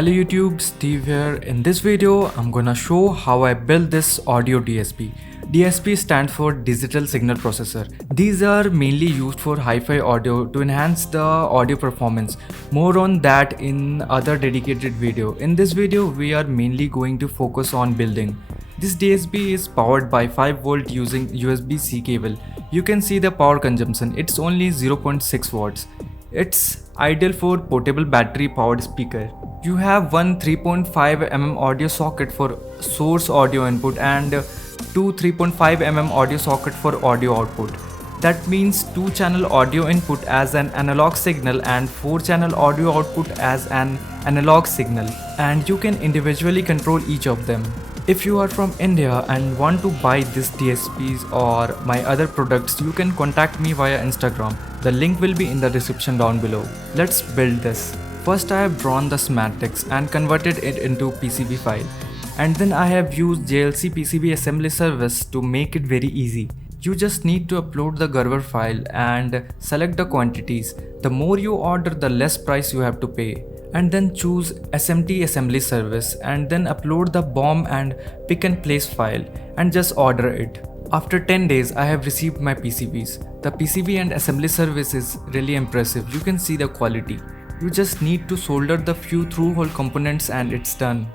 Hello YouTube, Steve here. In this video, I'm gonna show how I built this audio DSP. DSP stands for Digital Signal Processor. These are mainly used for hi-fi audio to enhance the audio performance. More on that in other dedicated video. In this video, we are mainly going to focus on building. This DSP is powered by 5V using USB-C cable. You can see the power consumption, it's only 0.6 watts. It's ideal for portable battery powered speaker. You have one 3.5 mm audio socket for source audio input and two 3.5 mm audio socket for audio output. That means 2-channel audio input as an analog signal and 4-channel audio output as an analog signal, and you can individually control each of them. If you are from India and want to buy these DSPs or my other products, you can contact me via Instagram. The link will be in the description down below. Let's build this. First I have drawn the schematics and converted it into PCB file. And then I have used JLC PCB assembly service to make it very easy. You just need to upload the Gerber file and select the quantities. The more you order, the less price you have to pay. And then choose SMT assembly service and then upload the BOM and pick and place file and just order it. After 10 days, I have received my PCBs. The PCB and assembly service is really impressive. You can see the quality. You just need to solder the few through-hole components and it's done.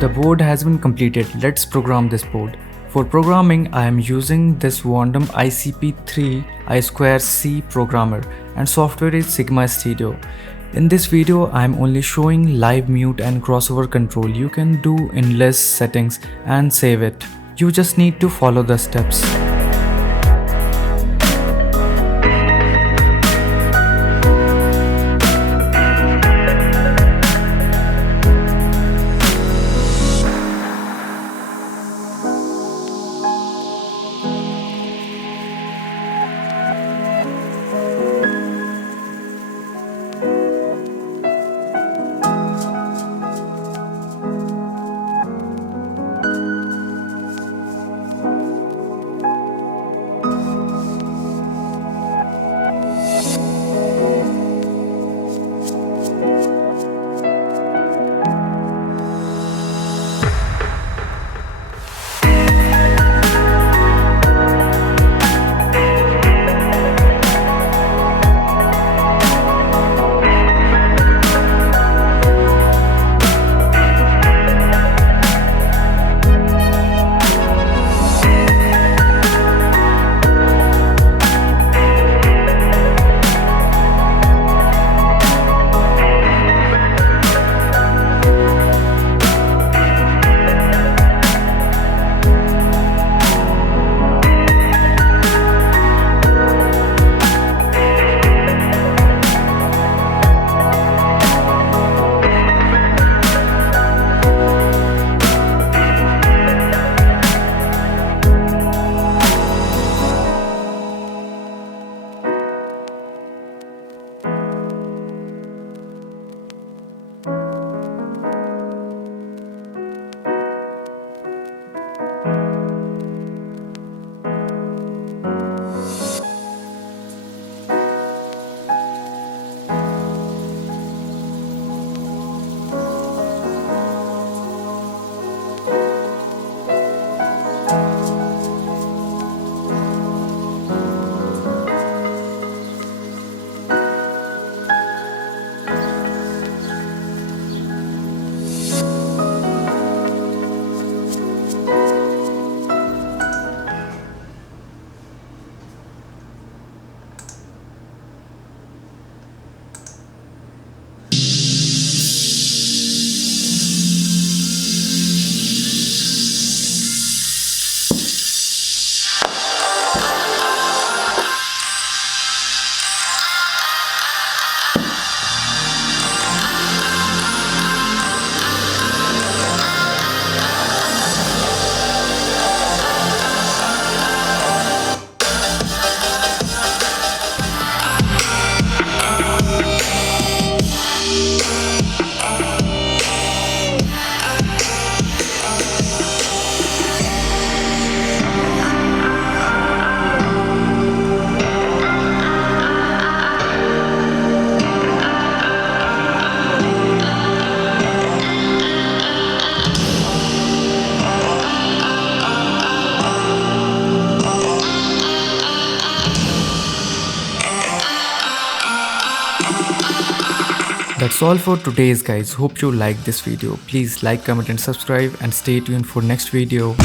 The board has been completed. Let's program this board. For programming, I am using this Wondom ICP3 I2C programmer and software is Sigma Stereo. In this video, I am only showing live mute and crossover control. You can do in less settings and save it. You just need to follow the steps. That's all for today's guys. Hope you like this video. Please like, comment and subscribe and stay tuned for next video.